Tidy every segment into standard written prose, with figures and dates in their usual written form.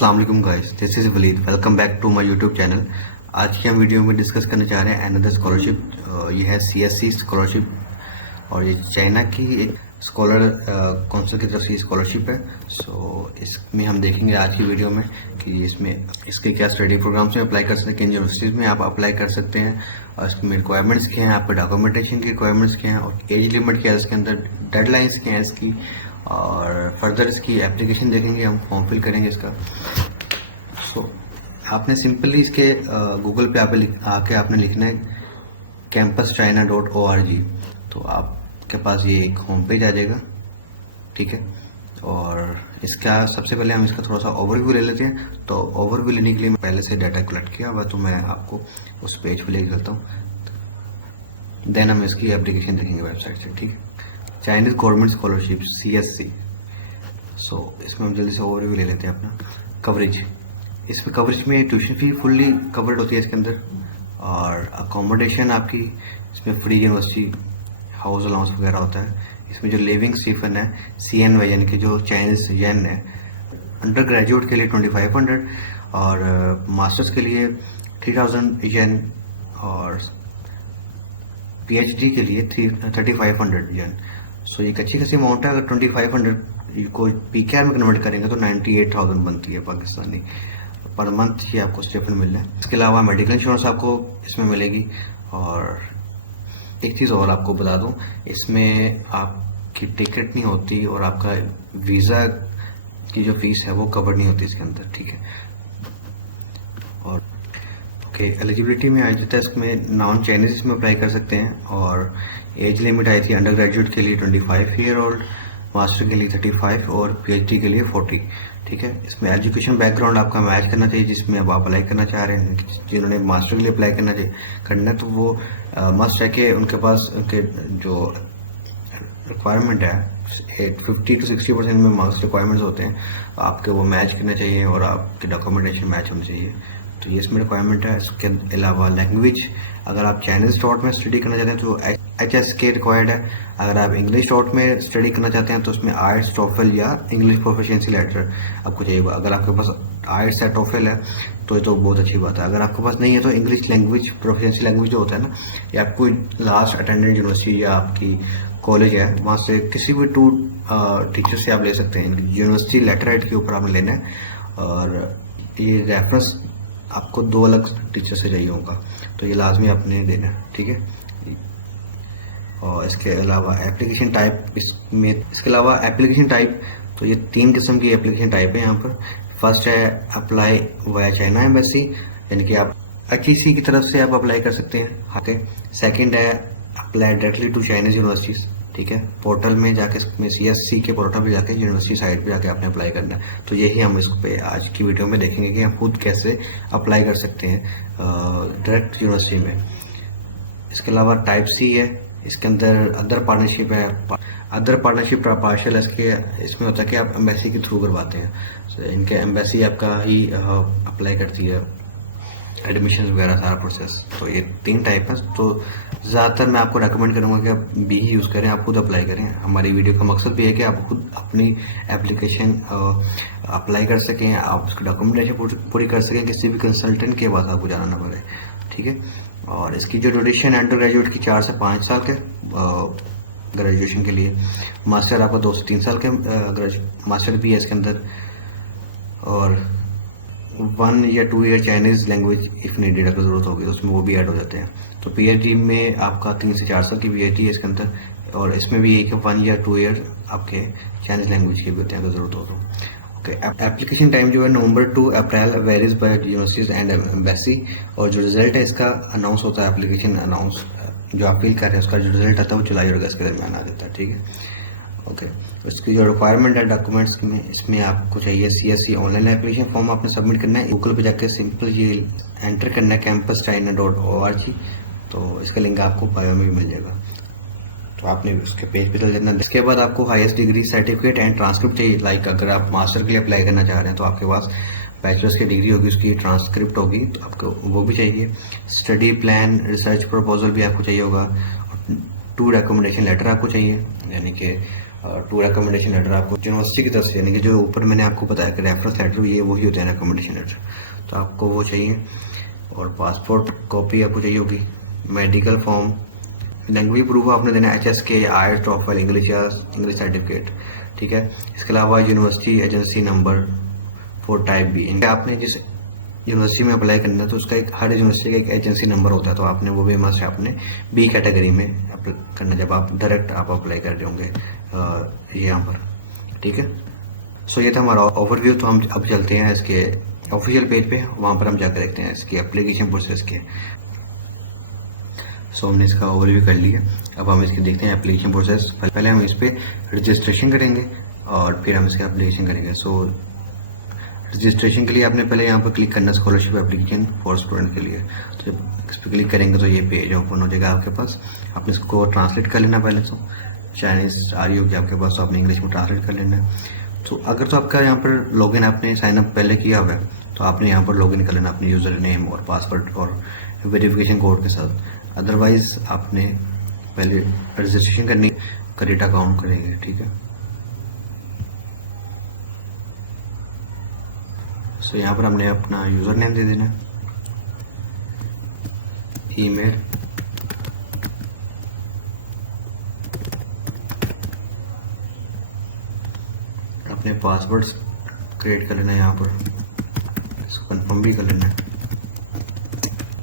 अस्सलाम वालेकुम guys, this is Waleed. Welcome back to my YouTube channel. आज की हम वीडियो में डिस्कस करने जा रहे हैं अनदर स्कॉलरशिप। ये है सीएससी स्कॉलरशिप और ये चाइना की एक स्कॉलर काउंसिल की तरफ से स्कॉलरशिप है। सो इसमें हम देखेंगे आज की वीडियो में कि इसमें इसके क्या स्टडी प्रोग्राम्स में अप्लाई कर सकते हैं, किन यूनिवर्सिटीज़ में आप अप्लाई कर सकते हैं और इसमें रिक्वायरमेंट्स क्या हैं, आपके डॉक्यूमेंटेशन की रिक्वायरमेंट्स क्या हैं और एज लिमिट क्या है इसके अंदर, डेडलाइंस क्या है इसकी और फर्दर इसकी एप्लीकेशन देखेंगे, हम फॉर्म फिल करेंगे इसका। सो आपने सिंपली इसके गूगल पे आके आपने लिखना है campuschina.org। तो आपके पास ये एक होम पेज आ जाएगा, ठीक है। और इसका सबसे पहले हम इसका थोड़ा सा ओवरव्यू ले लेते हैं। तो ओवरव्यू लेने के लिए मैं पहले से डाटा कलेक्ट किया हुआ, तो मैं आपको उस पेज पे लेके चलता हूँ। देन हम इसकी एप्लीकेशन देखेंगे वेबसाइट से, ठीक है। Chinese government scholarship CSC। सो इसमें हम जल्दी से ओवरव्यू ले लेते हैं अपना। कवरेज, इसमें कवरेज में ट्यूशन फी फुल्ली कवर्ड होती है इसके अंदर और अकोमोडेशन आपकी इसमें फ्री, यूनिवर्सिटी हाउस अलाउंस वगैरह होता है। इसमें जो लिविंग स्टीफन है CNY यानी कि जो चाइनीज येन है, अंडर ग्रेजुएट के लिए 2500 और मास्टर्स के लिए 3000 येन और PhD के लिए 3500 येन। सो ये अच्छी खासी अमाउंट है। अगर 2500 को PKR में कन्वर्ट करेंगे तो 98,000 बनती है पाकिस्तानी पर मंथ। ये आपको स्टेपन मिल रहा है। इसके अलावा मेडिकल इंश्योरेंस आपको इसमें मिलेगी। और एक चीज़ और आपको बता दूं, इसमें आपकी टिकट नहीं होती और आपका वीज़ा की जो फीस है वो कवर नहीं होती इसके अंदर, ठीक है। और ओके, एलिजिबिलिटी में आ जाता है इसमें नॉन चाइनीज इसमें अप्लाई कर सकते हैं और एज लिमिट आई थी अंडर ग्रेजुएट के लिए 25 ईयर ओल्ड, मास्टर के लिए 35 और PhD के लिए 40, ठीक है। इसमें एजुकेशन बैकग्राउंड आपका मैच करना चाहिए जिसमें अब आप अप्लाई करना चाह रहे हैं। जिन्होंने मास्टर के लिए अप्लाई करना है तो वो मस्ट है कि उनके पास उनके जो रिक्वायरमेंट है 50 to 60% में मार्क्स रिक्वायरमेंट्स होते हैं, आपके वो मैच करना चाहिए और आपके डॉक्यूमेंटेशन मैच होने चाहिए। तो ये इसमें रिक्वायरमेंट है। इसके अलावा लैंग्वेज, अगर आप चाइनीज डॉट में स्टडी करना चाहते हैं तो HSK रिक्वायर्ड है। अगर आप इंग्लिश डॉट में स्टडी करना चाहते हैं तो उसमें IELTS, TOEFL या इंग्लिश प्रोफिशिएंसी लेटर आपको चाहिए। अगर आपके पास IELTS या TOEFL है तो ये तो बहुत अच्छी बात है। अगर आपके पास नहीं है तो इंग्लिश लैंग्वेज प्रोफिशिएंसी लैंग्वेज जो होता है ना, या आपको लास्ट अटेंडेंट यूनिवर्सिटी या आपकी कॉलेज है वहाँ से किसी भी 2 टीचर से आप ले सकते हैं। यूनिवर्सिटी लेटर हेड के ऊपर आपने लेना है और ये रेफरेंस आपको 2 अलग टीचर से चाहिए होगा, तो ये लाजमी आपने देना है, ठीक है। और इसके अलावा एप्लीकेशन टाइप, इसके अलावा एप्लीकेशन टाइप, तो ये 3 किस्म की एप्लीकेशन टाइप है यहाँ पर। फर्स्ट है अप्लाई वाया चाइना एम्बेसी, यानी कि आप HEC की तरफ से आप अप्लाई कर सकते हैं, ओके। सेकंड है apply directly to Chinese universities, ठीक है। पोर्टल में जाके इसमें CSC के पोर्टल पे जाके यूनिवर्सिटी साइट पे जाके आपने अप्लाई करना है। तो यही हम इस पे आज की वीडियो में देखेंगे कि हम खुद कैसे अप्लाई कर सकते हैं डायरेक्ट यूनिवर्सिटी में। इसके अलावा टाइप C है, इसके अंदर अदर पार्टनरशिप है। अदर पार्टनरशिप पार्शल इसमें होता है कि आप एम्बेसी के थ्रू करवाते हैं। इनके एम्बेसी आपका ही अप्लाई करती है एडमिशन वगैरह सारा प्रोसेस। तो ये 3 टाइप है। तो ज़्यादातर मैं आपको रेकमेंड करूँगा कि आप B ही यूज़ करें, आप खुद अप्लाई करें। हमारी वीडियो का मकसद भी है कि आप खुद अपनी एप्लीकेशन अप्लाई कर सकें, आप उसकी डॉक्यूमेंटेशन पूरी कर सकें, किसी भी कंसल्टेंट के पास आपको जाना ना पड़े, ठीक है। और इसकी जो ड्यूरेशन अंडर ग्रेजुएट की 4 से 5 साल के ग्रेजुएशन के लिए, मास्टर आपका 2 से 3 साल के मास्टर भी है इसके अंदर, और 1 या 2 year Chinese language if needed अगर जरूरत होगी तो उसमें वो भी ऐड हो जाते हैं। तो PhD में आपका 3 से 4 साल की PhD है इसके अंदर, और इसमें भी एक 1 या 2 ईयर आपके चाइनीज लैंग्वेज के भी होते हैं अगर जरूरत हो तो, ओके। एप्लीकेशन टाइम जो है November to April, varies by universities and embassy. और जो रिजल्ट है इसका अनाउंस होता है, एप्लीकेशन अनाउंस जो आप फील कर रहे हैं उसका जो रिजल्ट आता है वो जुलाई और अगस्त के दरमियान आ जाता है, ठीक है, ओके। उसकी जो रिक्वायरमेंट है डॉक्यूमेंट्स में, इसमें आपको चाहिए CSC ऑनलाइन एप्लीकेशन फॉर्म आपने सबमिट करना है। गूगल पे जाकर सिंपल ये एंटर करना है campuschina.org। तो इसका लिंक आपको बायो में भी मिल जाएगा, तो आपने उसके पेज पे चल जाना। इसके बाद आपको highest degree certificate and transcript चाहिए। लाइक अगर आप मास्टर के लिए अप्लाई करना चाह रहे हैं तो आपके पास बैचलर्स की डिग्री होगी, उसकी ट्रांसक्रिप्ट होगी, तो आपको वो भी चाहिए। स्टडी प्लान, रिसर्च प्रपोजल भी आपको चाहिए होगा। 2 रिकमेंडेशन लेटर आपको चाहिए, यानी कि टू रिकमेंडेशन लेटर आपको यूनिवर्सिटी की तरफ से, यानी कि जो ऊपर मैंने आपको बताया कि रेफरेंस लेटर ये वही होते हैं रिकमेंडेशन लेटर, तो आपको वो चाहिए। और पासपोर्ट कॉपी आपको चाहिए होगी, मेडिकल फॉर्म, लैंग्वेज प्रूफ आपने देना है HSK या IELTS टॉफल इंग्लिश या इंग्लिश सर्टिफिकेट, ठीक है। इसके अलावा university agency number for type B, इनका आपने जिस यूनिवर्सिटी में अप्लाई करना है तो उसका एक हर यूनिवर्सिटी का एक एजेंसी नंबर होता है, तो आपने वो भी मस्ट आपने बी कैटेगरी में करना जब आप डायरेक्ट आप अप्लाई कर रहे होंगे यहाँ पर, ठीक है। सो ये था हमारा ओवरव्यू। तो हम अब चलते हैं इसके ऑफिशियल पेज पे, वहाँ पर हम जाकर देखते हैं इसकी एप्लीकेशन प्रोसेस के। सो हमने इसका ओवरव्यू कर लिया, अब हम इसके देखते हैं एप्लीकेशन प्रोसेस। पहले हम इस पर रजिस्ट्रेशन करेंगे और फिर हम इसका एप्लीकेशन करेंगे। सो रजिस्ट्रेशन के लिए आपने पहले यहाँ पर क्लिक करना स्कॉलरशिप एप्लीकेशन फॉर स्टूडेंट के लिए। तो जब इस पर क्लिक करेंगे तो ये पेज ओपन हो जाएगा आपके पास। आपने इसको ट्रांसलेट कर लेना, पहले तो चाइनीज़ आ रही होगी आपके पास तो आपने इंग्लिश में ट्रांसलेट कर लेना है। तो अगर तो आपका यहाँ पर लॉगिन आपने साइन अप पहले किया हुआ है तो आपने यहाँ पर लॉगिन कर लेना अपने यूज़र नेम और पासवर्ड और वेरिफिकेशन कोड के साथ। अदरवाइज आपने पहले रजिस्ट्रेशन करनी, क्रेडिट अकाउंट करेंगे, ठीक है। सो यहाँ पर हमने अपना यूज़र नेम दे देना, ईमेल, अपने पासवर्ड क्रिएट कर लेना, यहाँ पर इसको कंफर्म भी कर लेना है।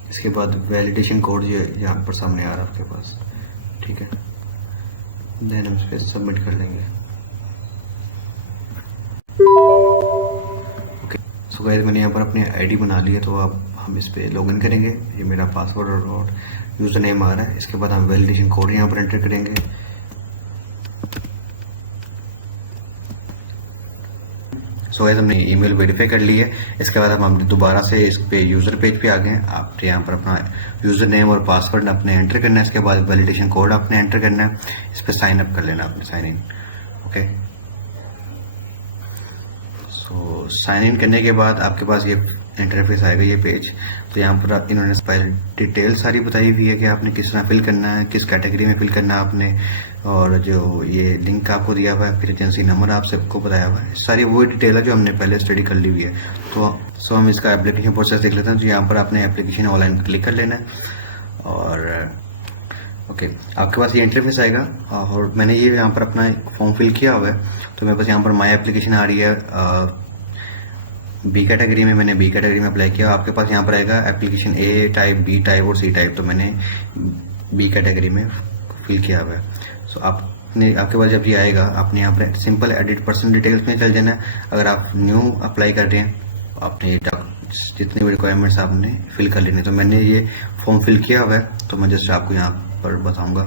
इसके बाद वैलिडेशन कोड ये यहाँ पर सामने आ रहा है आपके पास, ठीक है। देन हम इस पर सबमिट कर लेंगे। ओके, सो गाइस मैंने यहाँ पर अपनी आईडी बना ली है, तो अब हम इस पर लॉगिन करेंगे। ये मेरा पासवर्ड और यूज़र नेम आ रहा है। इसके बाद हम वैलिडेशन कोड यहाँ पर एंटर करेंगे। सो गाइस हमने ईमेल वेरीफाई कर ली है। इसके बाद हम दोबारा से इस पे यूज़र पेज पे आ गए। आप यहाँ पर अपना यूज़र नेम और पासवर्ड अपने एंटर करना है। इसके बाद वैलिडेशन कोड आपने एंटर करना है। इस पर साइन अप कर लेना, आपने sign in. Okay, so sign in करने के बाद आपके पास ये इंटरफेस आएगा, ये पेज। तो यहाँ पर इन्होंने पहले डिटेल सारी बताई हुई है कि आपने किस तरह फिल करना है, किस कैटेगरी में फिल करना है आपने, और जो ये लिंक आपको दिया हुआ है, फिर एजेंसी नंबर आप सबको बताया हुआ है। सारी वो डिटेल है जो हमने पहले स्टडी कर ली हुई है। तो हम इसका एप्लीकेशन प्रोसेस देख लेते हैं। तो यहाँ पर आपने एप्लीकेशन ऑनलाइन क्लिक कर लेना है और ओके, आपके पास ये इंटरफेस आएगा। और मैंने ये यहाँ पर अपना फॉर्म फिल किया हुआ है, तो मेरे पास यहाँ पर माई एप्लीकेशन आ रही है। बी कैटेगरी में मैंने बी कैटेगरी में अप्लाई किया। आपके पास यहाँ पर आएगा एप्लीकेशन ए टाइप, बी टाइप और सी टाइप, तो मैंने बी कैटेगरी में फिल किया हुआ है। सो आपके पास जब ये आएगा, आपने यहाँ पर सिंपल एडिट पर्सनल डिटेल्स में चल जाना है। अगर आप न्यू अप्लाई कर रहे हैं तो आपने जितनी भी रिक्वायरमेंट्स आपने फिल कर लेनी। तो मैंने ये फॉर्म फिल किया हुआ है, तो मैं जस्ट आपको यहाँ पर बताऊंगा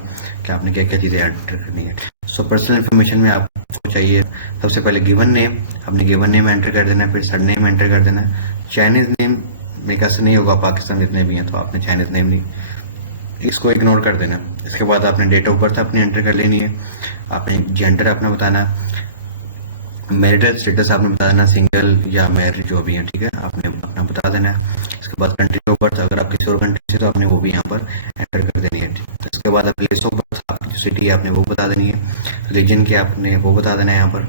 कि आपने क्या क्या चीज़ें एंटर करनी है। सो पर्सनल इन्फॉर्मेशन में आपको चाहिए सबसे पहले गिवन नेम, आपने गिवन नेम एंटर कर देना है, फिर सर नेम एंटर कर देना है। चाइनीज़ नेम मेरे ख्याल से नहीं होगा, पाकिस्तान जितने भी हैं, तो आपने चाइनीज़ नेम नहीं, इसको इग्नोर कर देना। इसके बाद आपने डेट ऑफ बर्थ अपनी एंटर कर लेनी है। आपने जेंडर अपना बताना है, मैरिटल स्टेटस आपने बता देना, सिंगल या मैरिड जो भी है, ठीक है, आपने अपना बता देना है। इसके बाद कंट्री ऑफ बर्थ, अगर आप किसी और कंट्री से तो आपने वो भी यहाँ पर एंटर कर देनी है। इसके बाद प्लेस ऑफ बर्थ, आपकी जो सिटी है आपने वो बता देनी है। रीजन की आपने वो बता देना है यहाँ पर।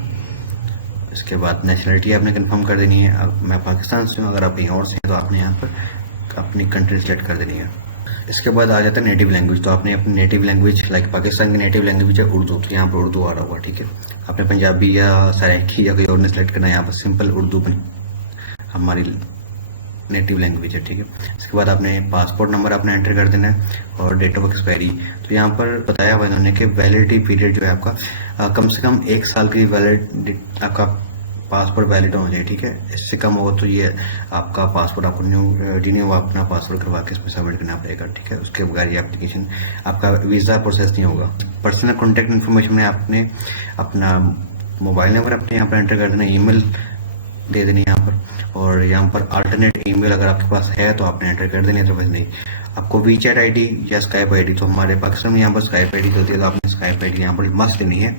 इसके बाद नेशनलिटी आपने कंफर्म कर देनी है। अब मैं पाकिस्तान से हूँ, अगर आप कहीं और से हैं तो आपने यहाँ पर अपनी कंट्री सेलेक्ट कर देनी है। इसके बाद आ जाता है नेटिव लैंग्वेज। तो आपने अपनी नेटिव लैंग्वेज, लाइक पाकिस्तान की नेटिव लैंग्वेज है उर्दू, तो यहाँ पर उर्दू आ रहा हुआ, ठीक है। आपने पंजाबी या सराइकी या कोई और ने सेलेक्ट करना है, यहाँ पर सिंपल उर्दू हमारी नेटिव लैंग्वेज है, ठीक है। इसके बाद आपने पासपोर्ट नंबर आपने एंटर कर देना है और डेट ऑफ एक्सपायरी। तो यहाँ पर बताया हुआ इन्होंने कि वैलिडिटी पीरियड जो है आपका कम से कम 1 साल की वैलिड आपका पासपोर्ट वैलिड होना चाहिए, ठीक है। इससे कम होगा तो ये आपका पासपोर्ट आपको रिन्यू अपना पासपोर्ट करवा के इसमें सबमिट करना पड़ेगा, ठीक है। उसके बगैर ये एप्लीकेशन आपका वीज़ा प्रोसेस नहीं होगा। पर्सनल कॉन्टैक्ट इन्फॉर्मेशन में आपने अपना मोबाइल नंबर अपने यहाँ पर एंटर कर देना, ईमेल दे देनी यहाँ पर, और यहाँ पर अल्टरनेट ईमेल अगर आपके पास है तो आपने एंटर कर देनी, अदरवाइज नहीं। आपको वीचैट आईडी या स्काइप आईडी, तो हमारे पाकिस्तान में यहाँ पर स्काइप आईडी चलती है, तो आपने स्काइप आईडी यहाँ पर मस्ट लेनी है,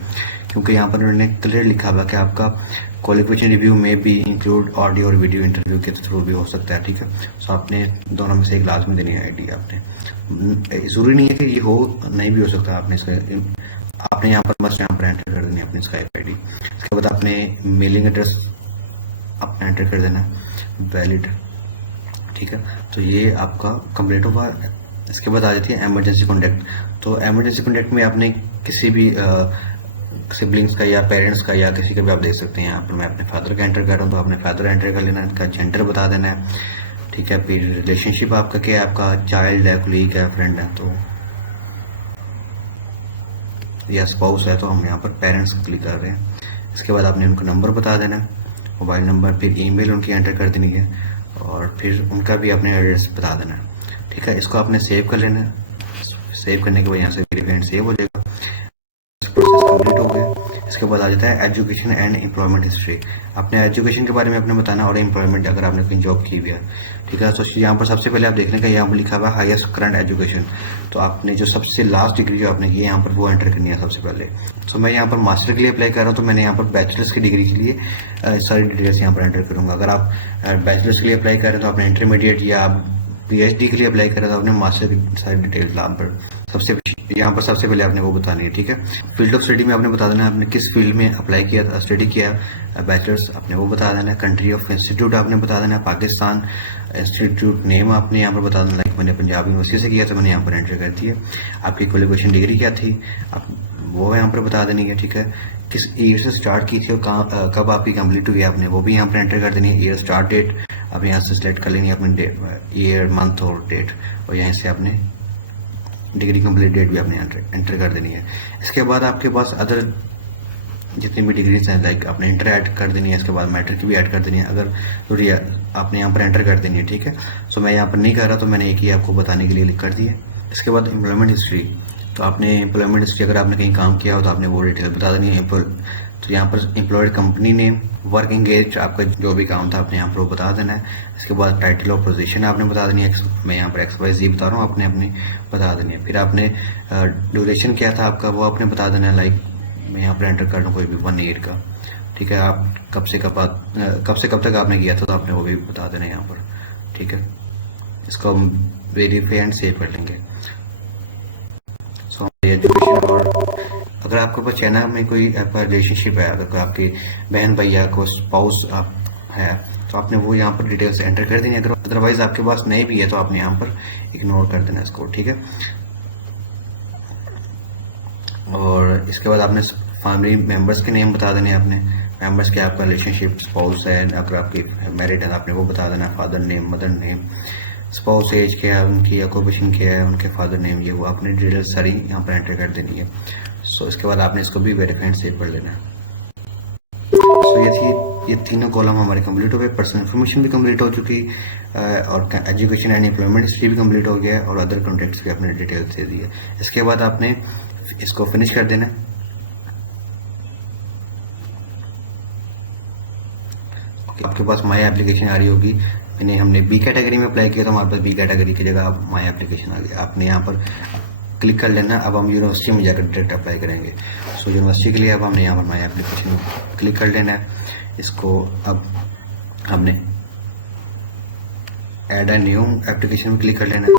क्योंकि यहाँ पर उन्होंने क्लियर लिखा हुआ कि आपका क्वालिफिकेशन रिव्यू में भी इंक्लूड ऑडियो और वीडियो इंटरव्यू के थ्रू भी हो सकता है, ठीक है। सो आपने दोनों में से एक लाजमी देनी है आईडी आपने। ज़रूरी नहीं है कि ये हो, नहीं भी हो सकता, आपने इसका आपने यहाँ पर मस्ट यहाँ पर एंटर कर देनी है अपनी स्काइप आईडी। इसके बाद आपने मेलिंग एड्रेस अपना एंटर कर देना है वैलिड, ठीक है। तो ये आपका कंप्लीट होगा। इसके बाद आ जाती है एमरजेंसी कॉन्टैक्ट। तो एमरजेंसी कॉन्टैक्ट में आपने किसी भी सिबलिंग्स का या पेरेंट्स का या किसी का भी आप दे सकते हैं। यहाँ पर मैं अपने फादर का एंटर कर रहा हूँ, तो आपने फादर एंटर कर लेना है, इनका जेंडर बता देना है, ठीक है। फिर रिलेशनशिप आपका क्या है, आपका चाइल्ड है, कोलीग है, फ्रेंड है, तो या स्पाउस है, तो हम यहाँ पर पेरेंट्स क्लिक कर रहे हैं। इसके बाद आपने उनका नंबर बता देना है, मोबाइल नंबर, फिर ईमेल उनकी एंटर कर देनी है, और फिर उनका भी अपने एड्रेस बता देना है, ठीक है। इसको आपने सेव कर लेना है। सेव करने के बाद यहाँ से वेरीफाइड सेव हो जाएगा, प्रोसेस कंप्लीट हो गया। इसके बाद आ जाता है एजुकेशन एंड एम्प्लॉयमेंट हिस्ट्री। अपने एजुकेशन के बारे में आपने बताना और एम्प्लॉयमेंट अगर आपने कोई जॉब की हुई है, ठीक है। तो यहाँ पर सबसे पहले आप देखने का यहाँ पर लिखा हुआ है हाईएस्ट करंट एजुकेशन, तो आपने जो सबसे लास्ट डिग्री जो आपने की है यहाँ पर वो एंटर करनी है सबसे पहले। तो मैं यहाँ पर मास्टर के लिए अप्लाई कर रहा हूँ, तो मैंने यहाँ पर बैचलर्स की डिग्री के लिए सारी डिटेल्स यहाँ पर एंटर करूँगा। अगर आप बैचलर्स के लिए अप्लाई कर रहे हैं तो आपने इंटरमीडिएट या आप पीएचडी के लिए अप्लाई कर रहे हैं तो आपने मास्टर की सारी डिटेल्स यहाँ पर सबसे पहले आपने वो बतानी है, ठीक है। फील्ड ऑफ स्टडी में आपने बता देना है आपने किस फील्ड में अप्लाई किया था, स्टडी किया बैचलर्स, आपने वो बता देना है। कंट्री ऑफ इंस्टीट्यूट आपने बता देना है पाकिस्तान, इंस्टीट्यूट नेम आपने यहाँ पर बता देना, लाइक मैंने पंजाब यूनिवर्सिटी से किया तो मैंने यहाँ पर एंटर कर दिया। आपकी क्वालिफिकेशन डिग्री क्या थी आप वो यहाँ पर बता देनी है, ठीक है। किस ईयर से स्टार्ट की थी और कब आपकी कंप्लीट हुई आपने वो भी यहाँ पर एंटर कर देनी है। ईयर स्टार्ट डेट आप यहाँ से सिलेक्ट कर लेनी है अपनी ईयर मंथ और डेट, और यहाँ से आपने डिग्री कंप्लीट डेट भी आपने एंटर कर देनी है। इसके बाद आपके पास अदर जितनी भी डिग्रीज हैं, लाइक आपने इंटर ऐड कर देनी है, इसके बाद मैट्रिक की भी ऐड कर देनी है, अगर जरूरी है आपने यहाँ पर एंटर कर देनी है, ठीक है। सो मैं यहाँ पर नहीं कर रहा, तो मैंने एक ही आपको बताने के लिए लिख कर दिया। इसके बाद एम्प्लॉयमेंट हिस्ट्री, तो आपने एम्प्लॉयमेंट हिस्ट्री अगर आपने कहीं काम किया हो तो आपने वो डिटेल बता देनी है। तो यहाँ पर employed company name, work engage, आपका जो भी काम था आपने यहाँ पर वो बता देना है। इसके बाद टाइटल ऑफ पोजीशन आपने बता देनी है, मैं यहाँ पर XYZ बता रहा हूँ, आपने अपनी बता देनी है। फिर आपने ड्यूरेशन क्या था आपका वो आपने बता देना है, लाइक मैं यहाँ पर एंटर कर रहा हूँ कोई भी 1 ईयर का, ठीक है। आप कब से कब तक आपने किया था तो आपने वो भी बता देना है यहाँ पर, ठीक है। इसको हम वेरीफाई एंड सेव कर लेंगे। सो एजुकेशन, और अगर आपके पास चाइना में कोई आपका रिलेशनशिप है, अगर आपकी बहन भैया को स्पाउस आप है तो आपने वो यहाँ पर डिटेल्स एंटर कर देनी है। अगर अदरवाइज आपके पास नहीं भी है तो आपने यहाँ पर इग्नोर कर देना इसको, ठीक है। और इसके बाद आपने फैमिली मेंबर्स के नेम बता देने हैं, अपने मेंबर्स के आपका रिलेशनशिप स्पाउस है, अगर आपकी मैरिड है तो आपने वो बता देना, father name, mother name, spouse age क्या है उनकी, ऑक्यूपेशन क्या है उनके, फादर नेम, ये वो आपने डिटेल्स सारी यहाँ पर एंटर कर देनी है। सो इसके बाद आपने इसको भी वेरीफाई एंड सेव कर लेना है। सो ये तीनों कॉलम हमारे कंप्लीट हो गए। पर्सनल इन्फॉर्मेशन भी कंप्लीट हो चुकी, और एजुकेशन एंड एम्प्लॉयमेंट हिस्ट्री भी कंप्लीट हो गया, और अदर कॉन्टैक्ट्स भी आपने डिटेल्स दे दी है। इसके बाद आपने इसको फिनिश कर देना। आपके पास माई एप्लीकेशन आ रही होगी, हमने बी कैटेगरी में अप्लाई किया तो हमारे पास बी कैटेगरी की जगह अब माई एप्लीकेशन आ गई। आपने यहाँ पर क्लिक कर लेना। अब हम यूनिवर्सिटी में जाकर डायरेक्ट अप्लाई करेंगे। सो यूनिवर्सिटी के लिए अब हमने यहाँ पर माई एप्लीकेशन क्लिक कर लेना है। इसको अब हमने ऐड अ न्यू एप्लीकेशन में क्लिक कर लेना है।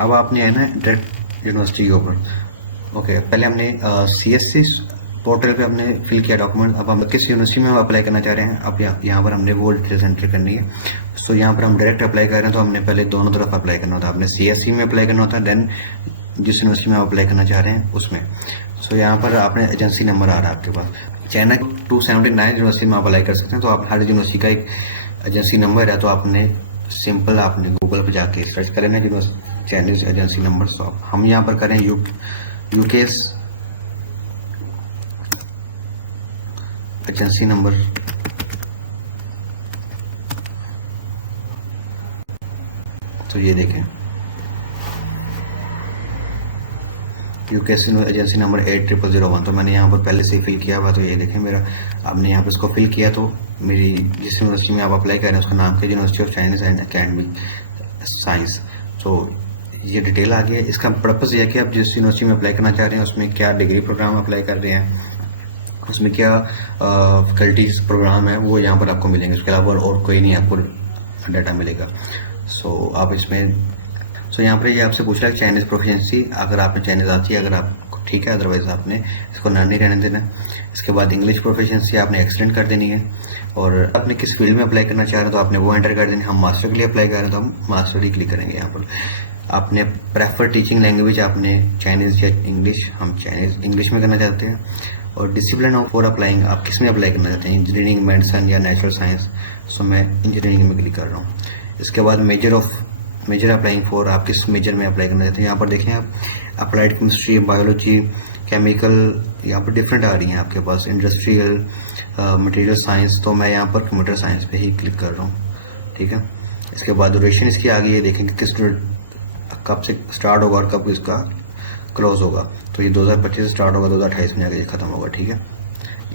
अब आपने है ना डायरेक्ट यूनिवर्सिटी के ऊपर, ओके। पहले हमने CSC पोर्टल पे हमने फिल किया डॉक्यूमेंट। अब हम किस यूनिवर्सिटी में हम अप्लाई करना चाह रहे हैं, अब यहाँ पर हमने वो डिटेल्स एंटर करनी है। सो यहाँ पर हम डायरेक्ट अप्लाई कर रहे हैं तो हमने पहले दोनों तरफ अप्लाई करना होता है। आपने CSC में अप्लाई करना होता है, देन जिस यूनिवर्सिटी में आप अप्लाई करना चाह रहे हैं उसमें। सो यहाँ पर आपने एजेंसी नंबर आ रहा है आपके पास। चाइना 279 यूनिवर्सिटी में अप्लाई कर सकते हैं, तो आप हर यूनिवर्सिटी का एक एजेंसी नंबर है, तो आपने सिंपल आपने गूगल पर जाके सर्च करें ना चाइनीज एजेंसी नंबर। तो हम यहाँ पर करें यूकेस एजेंसी नंबर। तो ये देखें यूकेस एजेंसी नंबर 8001, तो मैंने यहाँ पर पहले से फिल किया हुआ। तो ये देखें मेरा, आपने यहाँ पर इसको फिल किया तो मेरी जिस यूनिवर्सिटी में आप अप्लाई कर रहे हैं उसका नाम क्या, university of Chinese and academic science. तो ये डिटेल आ गई है। इसका पर्पस ये है कि आप जिस यूनिवर्सिटी में अप्लाई करना चाह रहे हैं उसमें क्या डिग्री प्रोग्राम अप्लाई कर रहे हैं, उसमें क्या फैकल्टीज प्रोग्राम है, वो यहाँ पर आपको मिलेंगे। उसके अलावा और कोई नहीं आपको डाटा मिलेगा। सो आप इसमें सो यहाँ पर ये आपसे पूछ रहा है चाइनीज़ प्रोफिशिएंसी, अगर आपने चाइनीज़ आती है, अगर आपको ठीक है, अदरवाइज आपने इसको नहीं रहने देना। इसके बाद इंग्लिश प्रोफिशिएंसी आपने एक्सलेंट कर देनी है, और आपने किस फील्ड में अप्लाई करना चाह रहे हैं तो आपने वो एंटर कर देनी है। हम मास्टर के लिए अप्लाई कर रहे हैं तो हम मास्टर ही क्लिक करेंगे यहाँ पर। आपने प्रेफर टीचिंग लैंग्वेज आपने चाइनीज़ या इंग्लिश, हम चाइनीज़ इंग्लिश में करना चाहते हैं। और डिसिप्लिन ऑफ फॉर अप्लाइंग, आप किस में अप्लाई करना चाहते हैं, इंजीनियरिंग, मेडिसिन या नेचुरल साइंस। सो मैं इंजीनियरिंग में क्लिक कर रहा हूँ। इसके बाद मेजर अप्लाइंग फॉर, आप किस मेजर में अप्लाई करना चाहते हैं। यहाँ पर देखें आप अप्लाइड केमिस्ट्री, बायोलॉजी, केमिकल, यहाँ पर डिफरेंट आ रही हैं आपके पास, इंडस्ट्रियल, मटेरियल साइंस। तो मैं यहाँ पर कंप्यूटर साइंस पे ही क्लिक कर रहा हूँ, ठीक है। इसके बाद ड्यूरेशन इसकी आ गई है, देखेंगे किस कब से स्टार्ट होगा और कब इसका क्लोज होगा। तो ये 2025 से स्टार्ट होगा, 2028 में आगे खत्म होगा, ठीक है।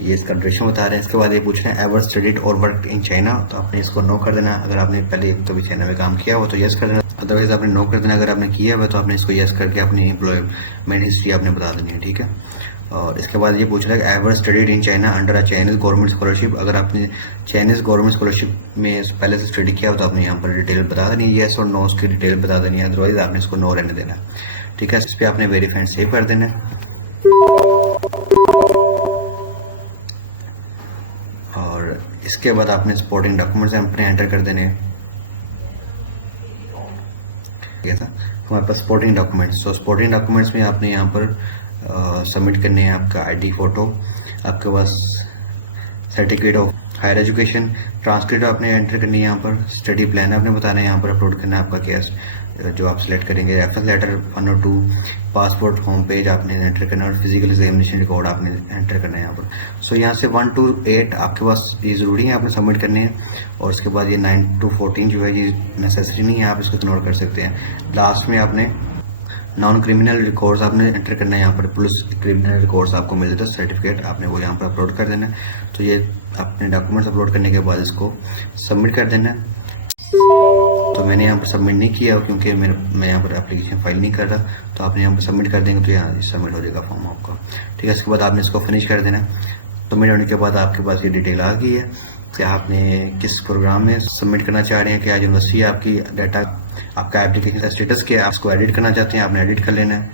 ये इसका ड्यूरेशन बता रहे हैं। इसके बाद ये पूछ रहे हैं एवर स्टडीड और वर्क इन चाइना, तो आपने इसको नो कर देना। अगर आपने पहले कभी चाइना में काम किया हो तो यस कर देना, अदरवाइज आपने नो कर देना। अगर आपने किया हुआ तो आपने इसको यस करके अपनी एम्प्लॉयमेंट हिस्ट्री आपने बता देनी है, ठीक है। और इसके बाद ये पूछ रहा है ever studied in China under a Chinese government scholarship, अगर आपने चाइनीज गवर्नमेंट स्कॉलरशिप में पहले से स्टडी किया हो तो आपने यहाँ पर डिटेल बता देनी है, येस और नो उसकी डिटेल बता देनी है, अदरवाइज आपने इसको नो रहने देना, ठीक है। इस पर आपने वेरीफाइड सेव कर देना है। और इसके बाद आपने सपोर्टिंग डॉक्यूमेंट्स अपने एंटर कर देने हैं, ठीक है। हमारे पास सपोर्टिंग डॉक्यूमेंट्स, तो सपोर्टिंग डॉक्यूमेंट्स में आपने यहाँ पर सबमिट करने हैं आपका आईडी फोटो, आपके पास certificate of higher education, transcript आपने एंटर करनी है यहाँ पर, स्टडी प्लान आपने बताना है यहाँ पर अपलोड करना है आपका केस जो आप सिलेक्ट करेंगे, रेफरेंस लेटर 1 और 2, पासपोर्ट होम पेज आपने एंटर करना है, और फिजिकल एग्जामिनेशन रिकॉर्ड आपने एंटर करना है यहाँ पर। सो यहाँ से 1 to 8 आपके पास ये ज़रूरी है, आपने सबमिट करने हैं। और उसके बाद ये 9 to 14 जो है ये नेसेसरी नहीं है, आप इसको इग्नोर कर सकते हैं। लास्ट में आपने नॉन क्रिमिनल रिकॉर्ड्स आपने एंटर करना है यहाँ पर, प्लस क्रिमिनल रिकॉर्ड्स आपको मिल जाता है सर्टिफिकेट, आपने वो यहाँ पर अपलोड कर देना है। तो ये अपने डॉक्यूमेंट्स अपलोड करने के बाद इसको सबमिट कर देना है। तो मैंने यहाँ पर सबमिट नहीं किया क्योंकि मैं यहाँ पर एप्लीकेशन फाइल नहीं कर रहा, तो आपने यहाँ पर सबमिट कर देंगे तो यहाँ सबमिट हो जाएगा फॉर्म आपका, ठीक है। इसके बाद आपने इसको फिनिश कर देना है। सबमिट होने के बाद आपके पास ये डिटेल आ गई है कि आपने किस प्रोग्राम में सबमिट करना चाह रहे हैं, क्या यूनिवर्सिटी है आपकी, डाटा आपका एप्लीकेशन का स्टेटस क्या है, आप इसको एडिट करना चाहते हैं आपने एडिट कर लेना है,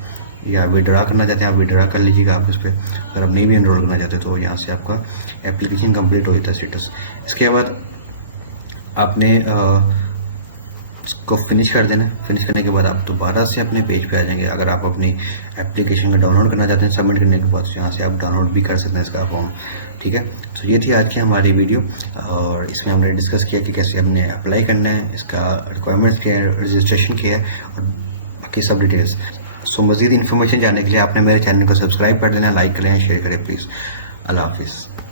या विड्रा करना चाहते हैं आप विड्रा कर लीजिएगा आप उस पर। अगर आप नहीं भी एनरोल करना चाहते तो यहाँ से आपका एप्लीकेशन कंप्लीट हो जाता है स्टेटस। इसके बाद आपने इसको फिनिश कर देना। फिनिश करने के बाद आप दोबारा से अपने पेज पे आ जाएंगे। अगर आप अपनी एप्लीकेशन का डाउनलोड करना चाहते हैं सबमिट करने के बाद यहाँ से आप डाउनलोड भी कर सकते हैं इसका फॉर्म, ठीक है। तो ये थी आज की हमारी वीडियो, और इसमें हमने डिस्कस किया कि कैसे हमने अप्लाई करना है, इसका रिक्वायरमेंट्स क्या है, रजिस्ट्रेशन क्या है, और बाकी सब डिटेल्स। सो मज़ीद इन्फॉर्मेशन जानने के लिए आपने मेरे चैनल को सब्सक्राइब कर देना, लाइक करें, शेयर करें प्लीज़। अल्लाह हाफिज़।